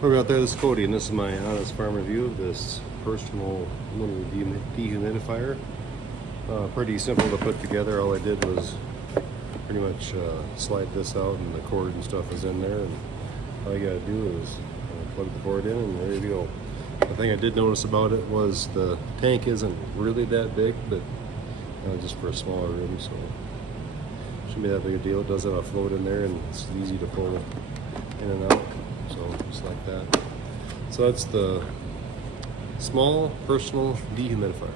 We're out there, this is Cody, and this is my honest farm review of this personal little dehumidifier. Pretty simple to put together. All I did was pretty much slide this out, and the cord and stuff is in there, and all you gotta do is plug the cord in, and there you go. The thing I did notice about it was the tank isn't really that big, but just for a smaller room, so shouldn't be that big a deal. It does have a float in there, and it's easy to pull in and out, so just like that. So that's the small personal dehumidifier.